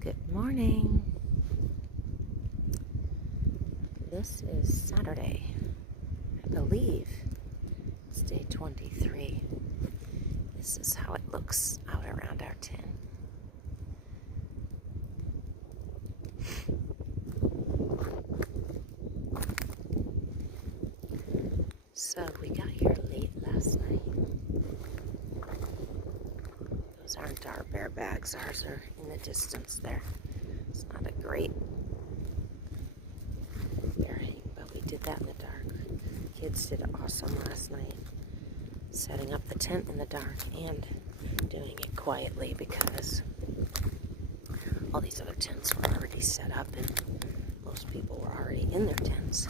Good morning. This is Saturday. I believe it's day 23. This is how it looks out around our tent. So we got here late last night. Those aren't our bear bags. Ours are in the distance there. It's not a great bearing, but we did that in the dark. Kids did awesome last night, setting up the tent in the dark and doing it quietly because all these other tents were already set up and most people were already in their tents.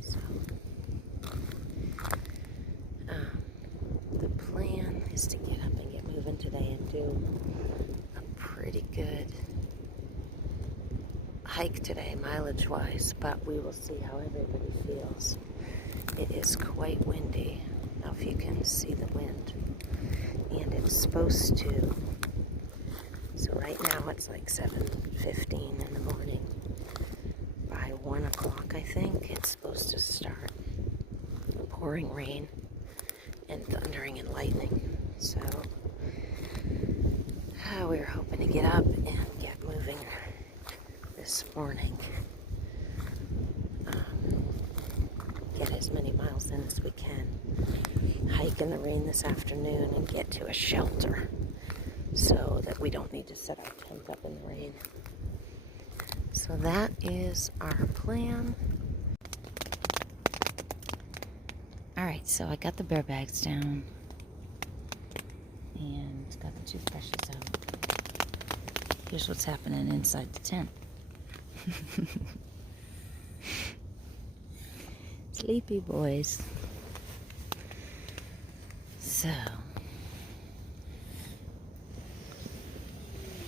So the plan is to get up and get moving today and do a pretty good hike today, mileage-wise, but we will see how everybody feels. It is quite windy. I don't know if you can see the wind. And it's supposed to, so right now it's like 7:15 in the morning. By 1 o'clock, I think, it's supposed to start pouring rain and thundering and lightning. So we were hoping to get up and get moving this morning. Get as many miles in as we can. Hike in the rain this afternoon and get to a shelter so that we don't need to set our tent up in the rain. So that is our plan. Alright, so I got the bear bags down and got the toothbrushes out. Here's what's happening inside the tent. Sleepy boys. So,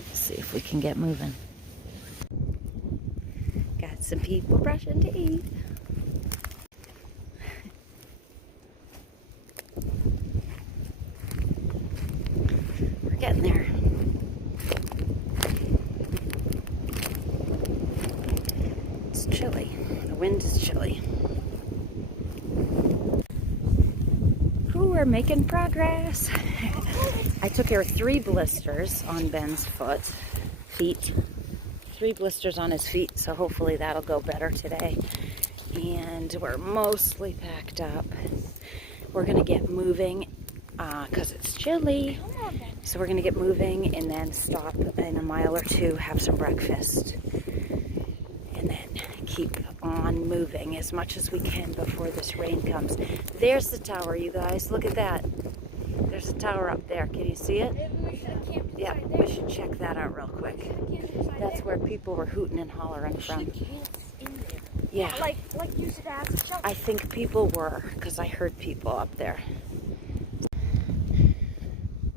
let's see if we can get moving. Got some people brushing teeth. We're getting there. It's chilly. The wind is chilly. We're making progress. I took care of 3 blisters on Ben's feet. 3 blisters on his feet, so hopefully that'll go better today. And we're mostly packed up. We're gonna get moving because it's chilly. So we're gonna get moving and then stop in a mile or 2, have some breakfast, and then keep on moving as much as we can before this rain comes. There's the tower, you guys. Look at that. There's a tower up there. Can you see it? Yeah, we should check that out real quick. That's where people were hooting and hollering from. Yeah. Like use it as a jump. I think people were, because I heard people up there.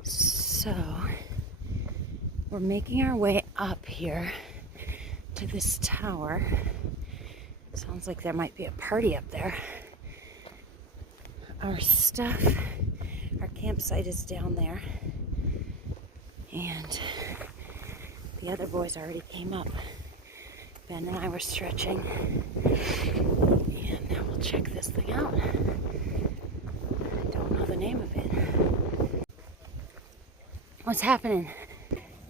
So, we're making our way up here to this tower. Sounds like there might be a party up there. Our stuff, our campsite is down there. And the other boys already came up. Ben and I were stretching. And now we'll check this thing out. I don't know the name of it. What's happening?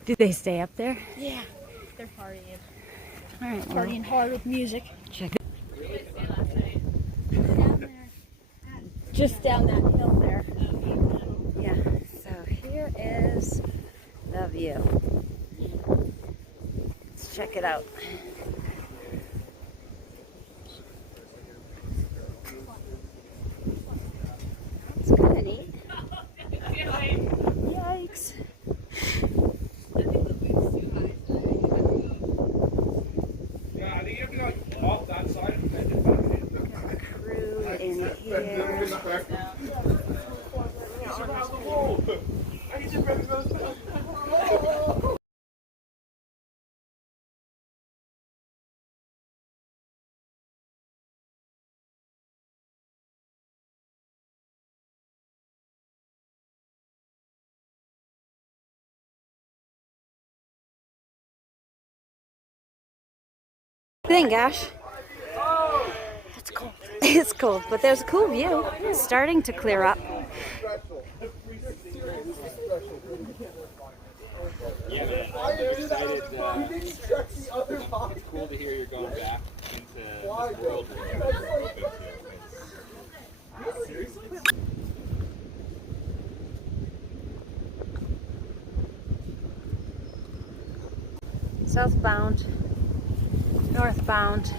Did they stay up there? Yeah, they're partying. All right, Partying hard with music. Check it. Down there, just down that hill there. Yeah, so here is the view. Let's check it out. It's kind of neat. Yikes. Off that side. Crew in here. Thing, Ash. It's cold. It's cold, but there's a cool view. It's starting to clear up. Yeah, man. I'm excited. It's cool to hear you're going back into this world where you're open to it. Seriously? Southbound, northbound.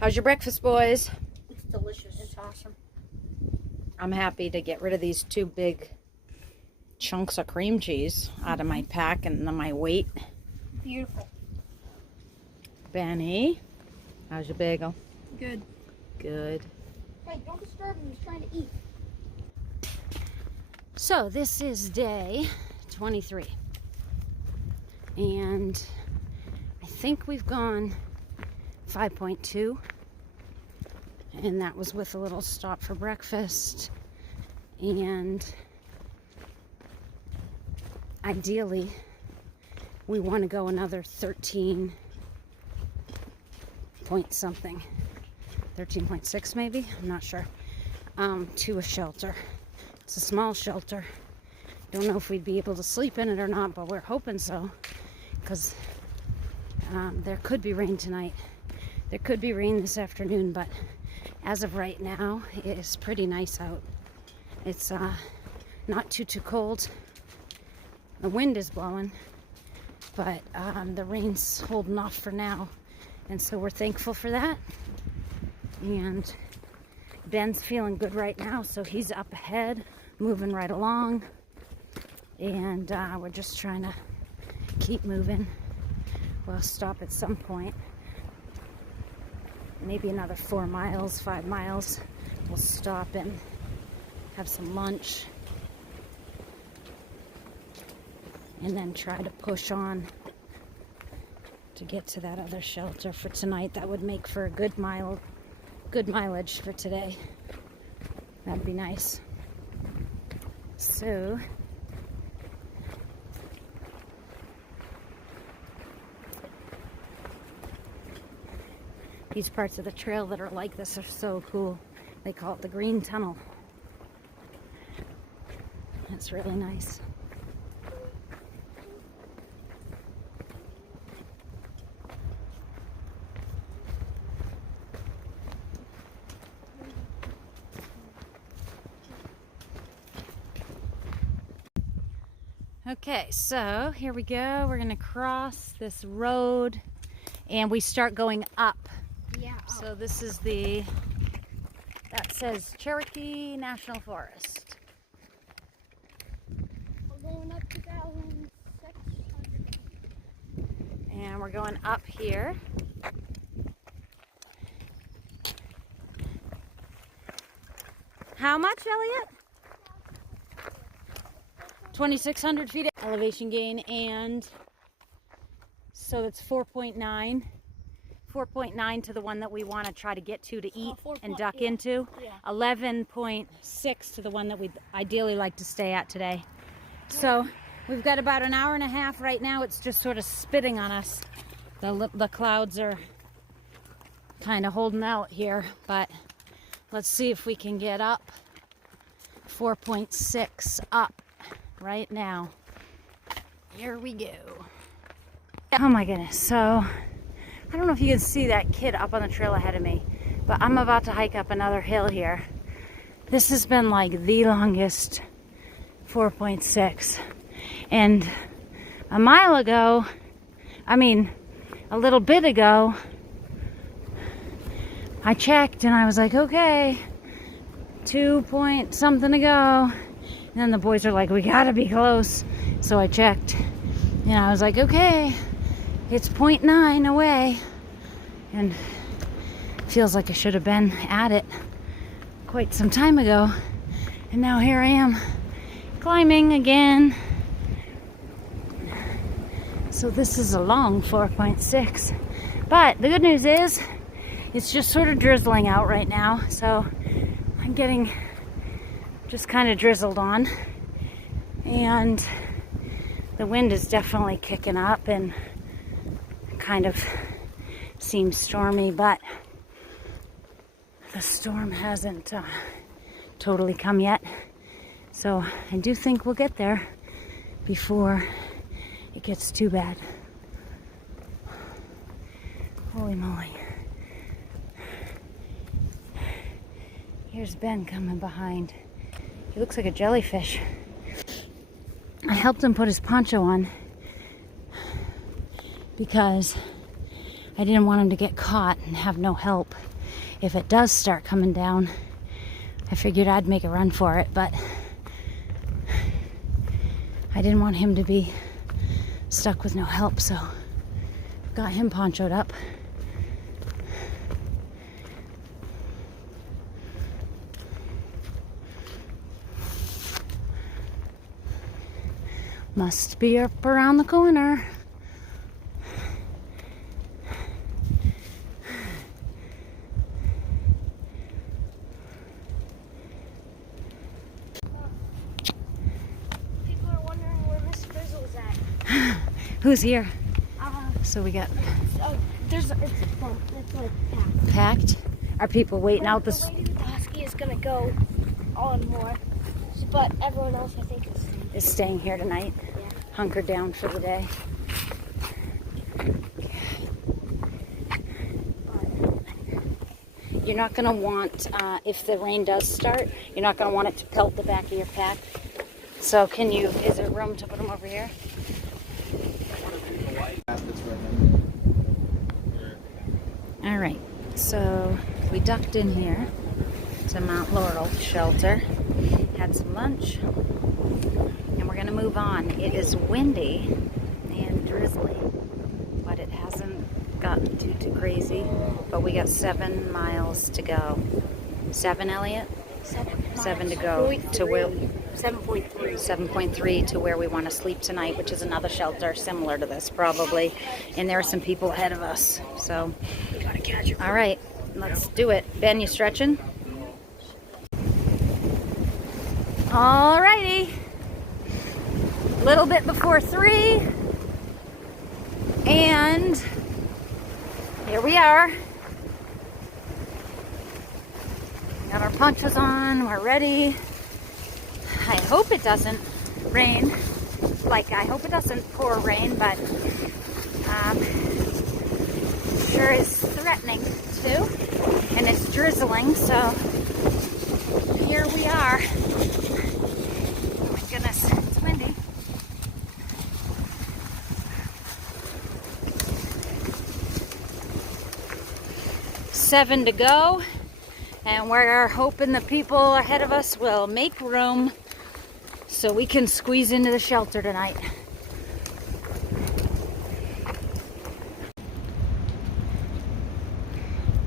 How's your breakfast, boys? It's delicious. It's awesome. I'm happy to get rid of these 2 big chunks of cream cheese out of my pack and my weight. Beautiful. Benny, how's your bagel? Good. Good. Hey, don't disturb him. He's trying to eat. So this is day 23. And I think we've gone 5.2. And that was with a little stop for breakfast. And ideally, we want to go another 13 point something. 13.6 maybe? I'm not sure. To a shelter. It's a small shelter. Don't know if we'd be able to sleep in it or not, but we're hoping so. Because there could be rain tonight. There could be rain this afternoon, but as of right now, it is pretty nice out. It's not too cold. The wind is blowing, but the rain's holding off for now. And so we're thankful for that. And Ben's feeling good right now, so he's up ahead, moving right along. And we're just trying to keep moving. We'll stop at some point. Maybe another 4 miles, 5 miles. We'll stop and have some lunch. And then try to push on to get to that other shelter for tonight. That would make for a good mileage for today. That'd be nice. So these parts of the trail that are like this are so cool. They call it the Green Tunnel. It's really nice. Okay, so here we go. We're gonna cross this road and we start going up. Yeah. So this is that says Cherokee National Forest. We're going up 2,600. And we're going up here. How much, Elliot? 2,600 feet elevation gain, and so it's 4.9 to the one that we want to try to get to eat and duck into. Yeah. 11.6 to the one that we'd ideally like to stay at today. So we've got about an hour and a half right now. It's just sort of spitting on us. The clouds are kind of holding out here, but let's see if we can get up. 4.6 up right now. Here we go. Oh my goodness. So I don't know if you can see that kid up on the trail ahead of me, but I'm about to hike up another hill here. This has been like the longest 4.6. And a mile ago, a little bit ago, I checked and I was like, okay, 2 point something to go. And then the boys are like, we gotta be close. So I checked and I was like, okay, it's 0.9 away. And it feels like I should have been at it quite some time ago. And now here I am climbing again. So this is a long 4.6. But the good news is it's just sort of drizzling out right now. So I'm getting just kind of drizzled on. And the wind is definitely kicking up and kind of seems stormy, but the storm hasn't totally come yet. So I do think we'll get there before it gets too bad. Holy moly. Here's Ben coming behind. He looks like a jellyfish. I helped him put his poncho on because I didn't want him to get caught and have no help. If it does start coming down, I figured I'd make a run for it, but I didn't want him to be stuck with no help, so got him ponchoed up. Must be up around the corner. People are wondering where Miss Frizzle's at. Who's here? So we got It's like packed. packed. Are people waiting out The this? lady with the husky is gonna go on more, but everyone else I think is staying. Is staying here tonight, Yeah. hunkered down for the day. You're not going to want, if the rain does start, you're not going to want it to pelt the back of your pack. So is there room to put them over here? All right, so we ducked in here to Mount Laurel shelter, had some lunch, and we're gonna move on. It is windy and drizzly, but it hasn't gotten too crazy. But we got 7 miles to go. 7, Elliot? 7 to go to where 7.3. 7.3 to where we want to sleep tonight, which is another shelter similar to this probably. And there are some people ahead of us. So We gotta catch it. all right, let's do it. Ben, you stretching? All righty. Little bit before 3. And here we are. Got our ponchos on, we're ready. I hope it doesn't rain. I hope it doesn't pour rain, but sure is threatening to. And it's drizzling, so here we are. Oh my goodness, it's windy. Seven to go. And we're hoping the people ahead of us will make room so we can squeeze into the shelter tonight.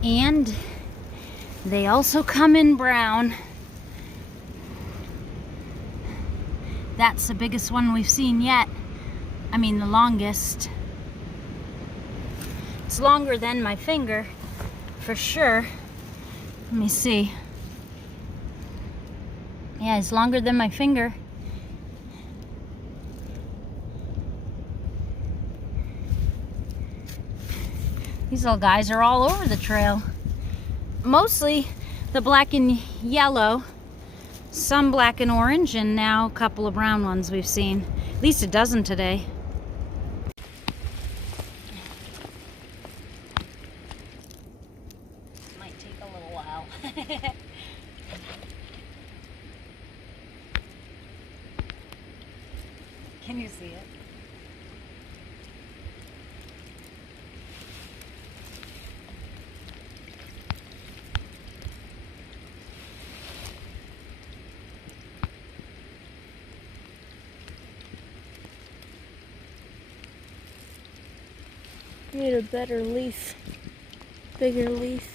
And they also come in brown. That's the biggest one we've seen yet. I mean, the longest. It's longer than my finger, for sure. Let me see. Yeah, it's longer than my finger. These little guys are all over the trail. Mostly the black and yellow, some black and orange, and now a couple of brown ones we've seen. At least a dozen today. Might take a little while. Can you see it? Need a better leaf, bigger leaf.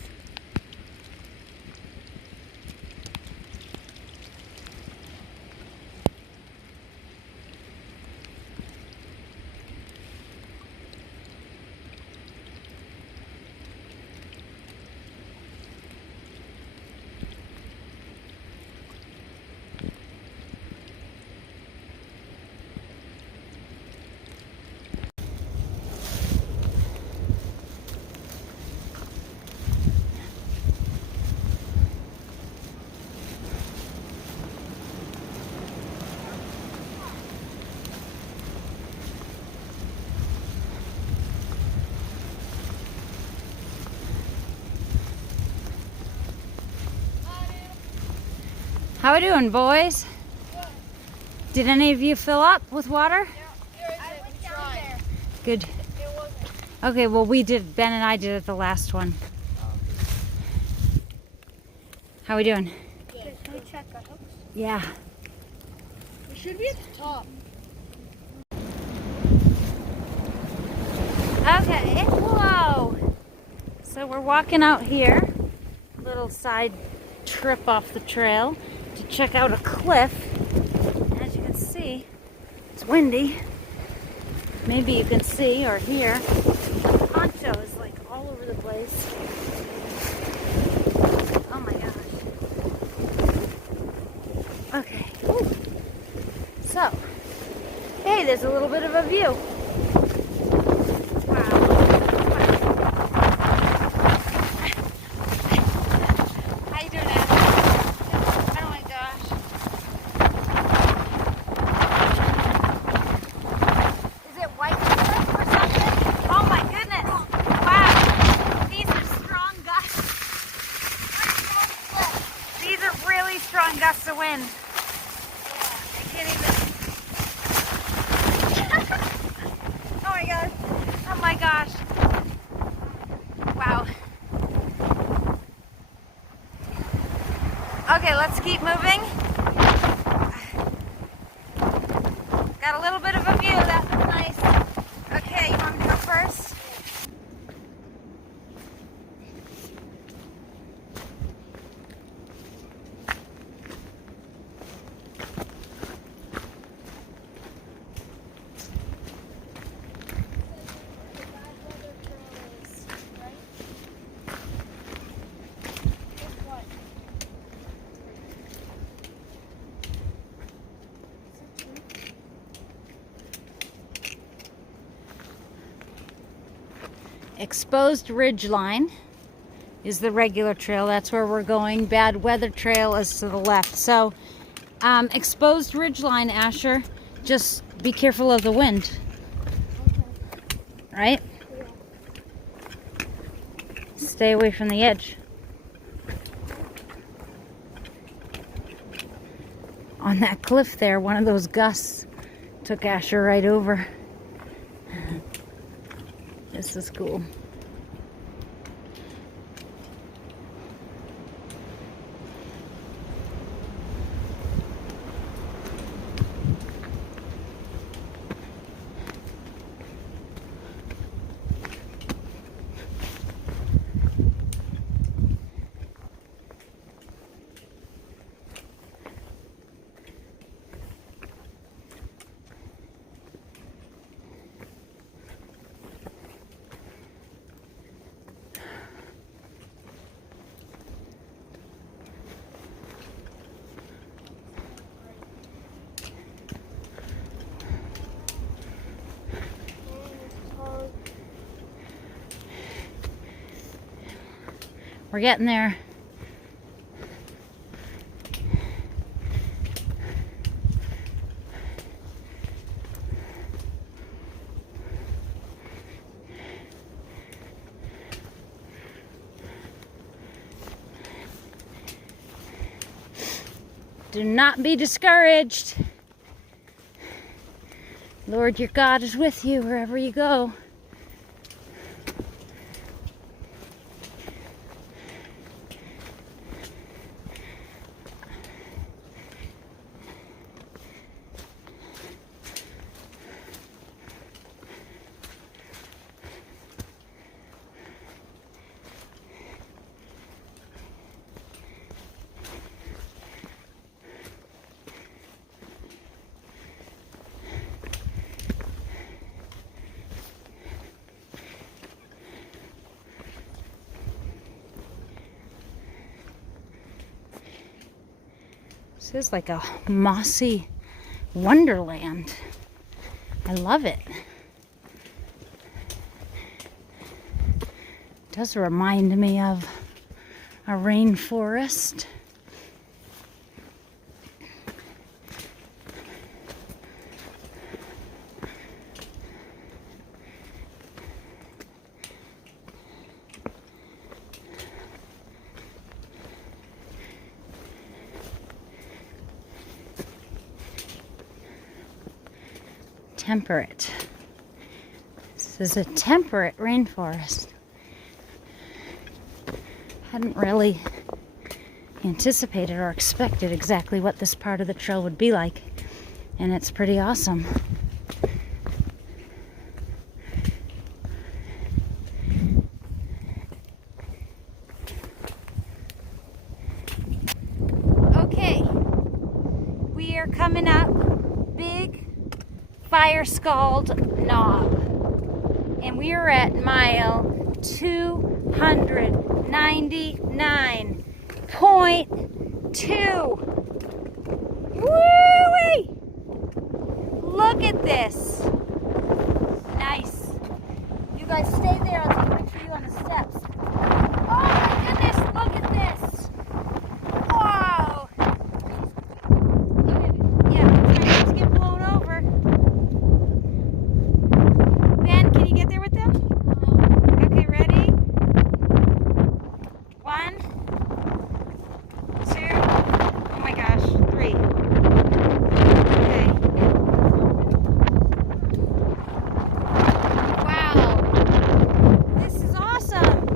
How we doing, boys? Did any of you fill up with water? Good. Okay, well we did, Ben and I did it the last one. How we doing? Good. Can we check our hooks? Yeah. We should be at the top. Okay, whoa. So we're walking out here, little side trip off the trail to check out a cliff. As you can see, it's windy. Maybe you can see or hear. The poncho is like all over the place. Oh my gosh. Okay. Woo. So, hey, there's a little bit of a view. Strong gusts of wind. I can't even. Oh my gosh. Oh my gosh. Wow. Okay, let's keep moving. Got a little bit of a view. That was nice. Okay, you want me to go first? Exposed Ridgeline is the regular trail. That's where we're going. Bad Weather Trail is to the left. So, Exposed Ridgeline, Asher, just be careful of the wind. Right? Stay away from the edge. On that cliff there, one of those gusts took Asher right over. This is cool. We're getting there. Do not be discouraged. Lord, your God is with you wherever you go. This is like a mossy wonderland. I love it. It does remind me of a rainforest. Temperate. This is a temperate rainforest. Hadn't really anticipated or expected exactly what this part of the trail would be like, and it's pretty awesome. Okay, we are coming up Big Fire Scald Knob, and we are at mile 299.2. Woo-wee! Look at this. Nice. You guys stay there. I'll take a picture of you on the steps. Oh my goodness, look at this. Wow. Yeah, let's get blown over. Ben, can you get there with them? Okay, ready? 1, 2, oh my gosh, 3. Okay. Wow. This is awesome.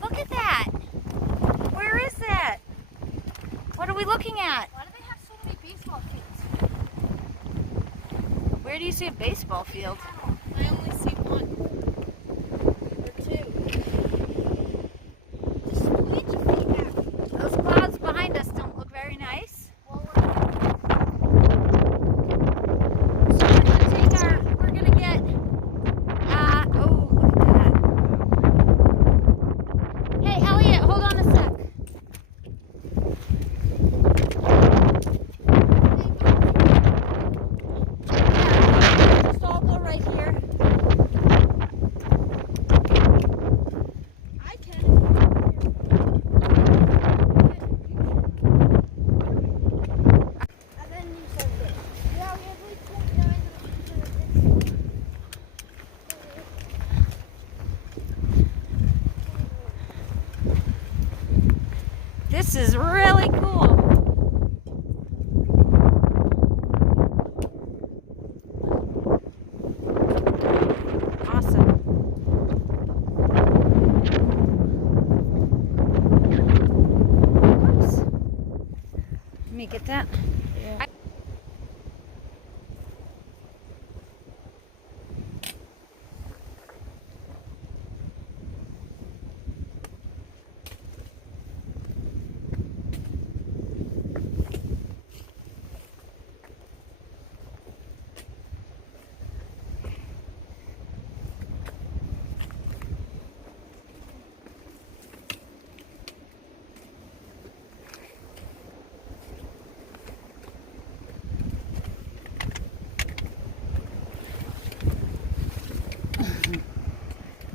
Look at that. Where is that? What are we looking at? Why do they have so many baseball fields? Where do you see a baseball field? I only see 1 or 2. Just squeeze your feet back. Those clouds behind us don't look very nice. Well, So we're gonna get, oh, look at that. Hey, Elliot, hold on a sec. Just all go right here. I can. And then you said this. Yeah, we have like 29. This is really cool. Awesome. Oops. Let me get that. Yeah.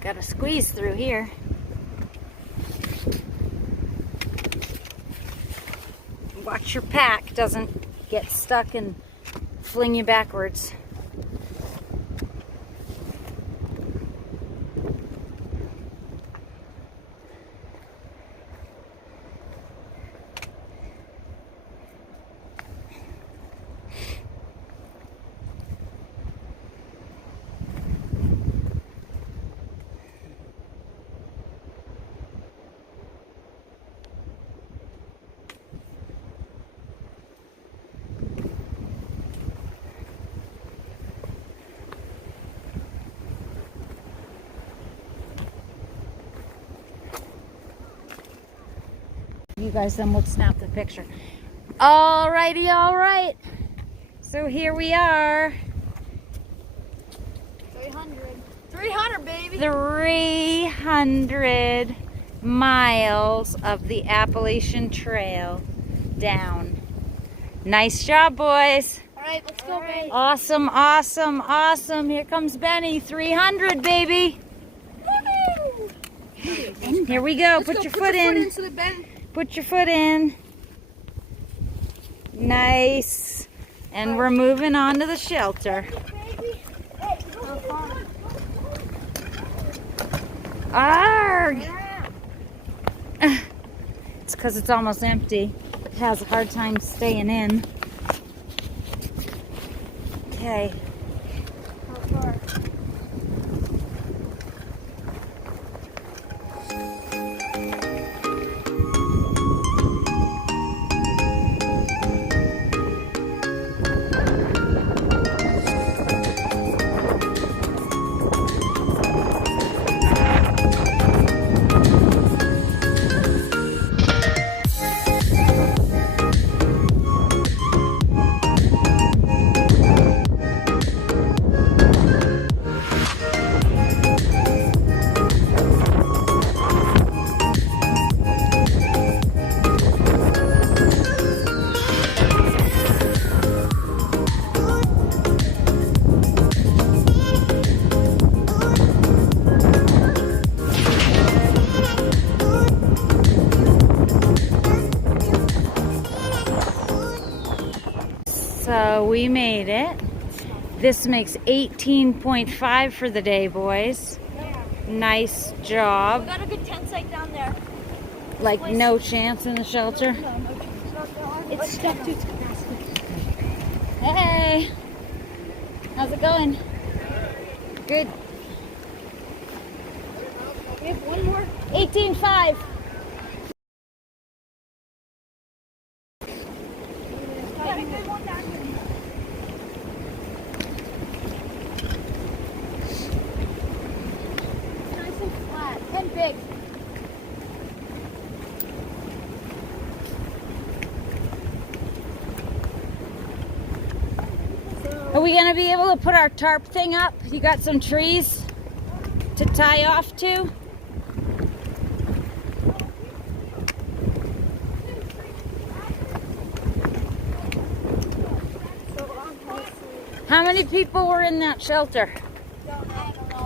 Gotta squeeze through here. Watch your pack doesn't get stuck and fling you backwards. You guys then will snap the picture. Alrighty, all right. So here we are. 300. 300, baby. 300 miles of the Appalachian Trail down. Nice job, boys. All right, let's go, baby. Awesome, awesome, awesome. Here comes Benny. 300, baby. Woo! Here we go. Put your foot in. So that Ben... Put your foot in. Nice. And we're moving on to the shelter. Arg! It's because it's almost empty. It has a hard time staying in. Okay. How far? So we made it. This makes 18.5 for the day, boys. Yeah. Nice We job. got a good tent site down there. Like no chance in the shelter. No chance. It's stuck to its capacity. Hey, how's it going? Good. We have one more. 18.5. Got a good one down here. It's nice and flat and big. Are we gonna be able to put our tarp thing up? You got some trees to tie off to? How many people were in that shelter?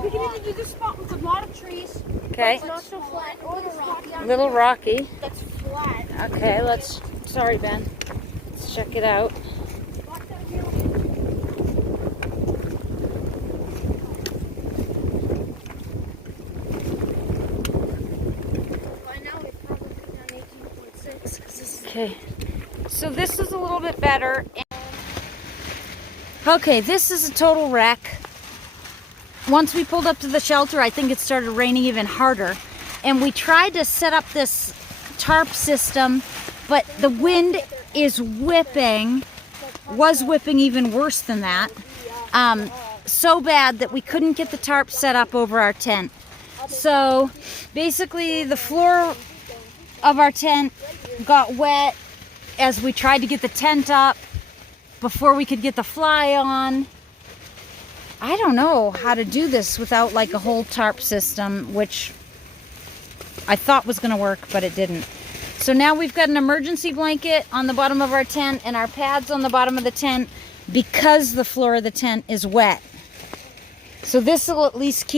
We can either do this spot with a lot of trees. Okay. It's not so flat, or the rock down Little here rocky. that's flat. Okay, let's, sorry Ben. Let's check it out. Rock down here. By now we've probably put down 18.6 because this is Okay, so this is a little bit better. Okay, this is a total wreck. Once we pulled up to the shelter, I think it started raining even harder. And we tried to set up this tarp system, but the wind is whipping, was whipping even worse than that. So bad that we couldn't get the tarp set up over our tent. So basically the floor of our tent got wet as we tried to get the tent up before we could get the fly on. I don't know how to do this without like a whole tarp system, which I thought was going to work, but it didn't. So now we've got an emergency blanket on the bottom of our tent and our pads on the bottom of the tent because the floor of the tent is wet. So this will at least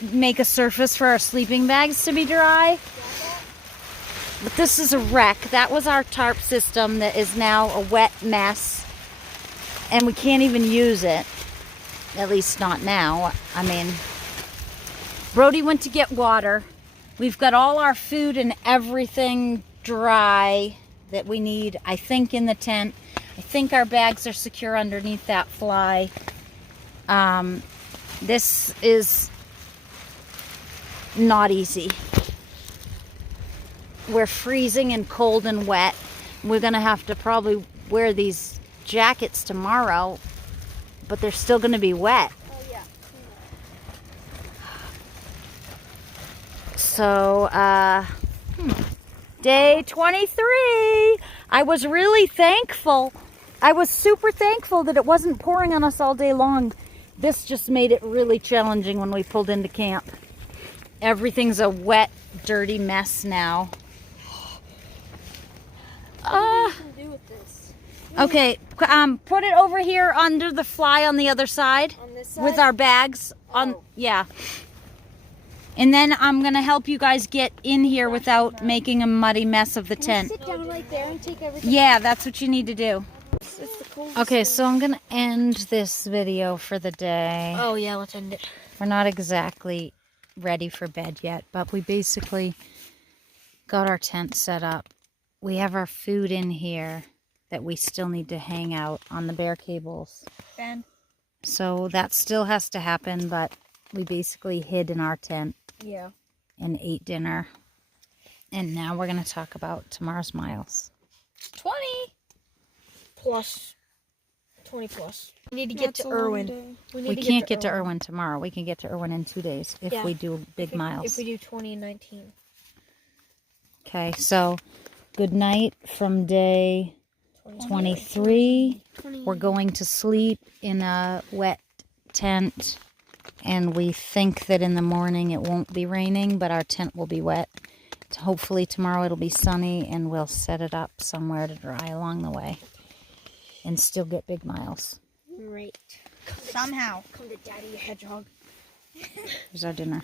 make a surface for our sleeping bags to be dry. But this is a wreck. That was our tarp system that is now a wet mess. And we can't even use it. At least not now. I mean, Brody went to get water. We've got all our food and everything dry that we need, I think, in the tent. I think our bags are secure underneath that fly. This is not easy. We're freezing and cold and wet. We're going to have to probably wear these jackets tomorrow, but they're still going to be wet. Oh, yeah. So, day 23. I was really thankful. I was super thankful that it wasn't pouring on us all day long. This just made it really challenging when we pulled into camp. Everything's a wet, dirty mess now. What do we do with this? Okay, put it over here under the fly on the other side. On this side? With our bags. Yeah. And then I'm going to help you guys get in here without making a muddy mess of the tent. Sit down right there and take everything. Yeah, that's what you need to do. It's the coolest Okay, thing. so I'm going to end this video for the day. Oh, yeah, let's end it. We're not exactly ready for bed yet, but we basically got our tent set up. We have our food in here that we still need to hang out on the bare cables. Ben? So that still has to happen, but we basically hid in our tent. Yeah. And ate dinner. And now we're going to talk about tomorrow's miles. 20 plus. 20 plus. We need to get to Irwin. We can't get to Irwin tomorrow. We can get to Irwin in 2 days if we do big miles. If we do 20 and 19. Okay, so good night from day 23. We're going to sleep in a wet tent. And we think that in the morning it won't be raining, but our tent will be wet. Hopefully tomorrow it'll be sunny and we'll set it up somewhere to dry along the way. And still get big miles. Great. Somehow. Come to Daddy Hedgehog. Here's our dinner.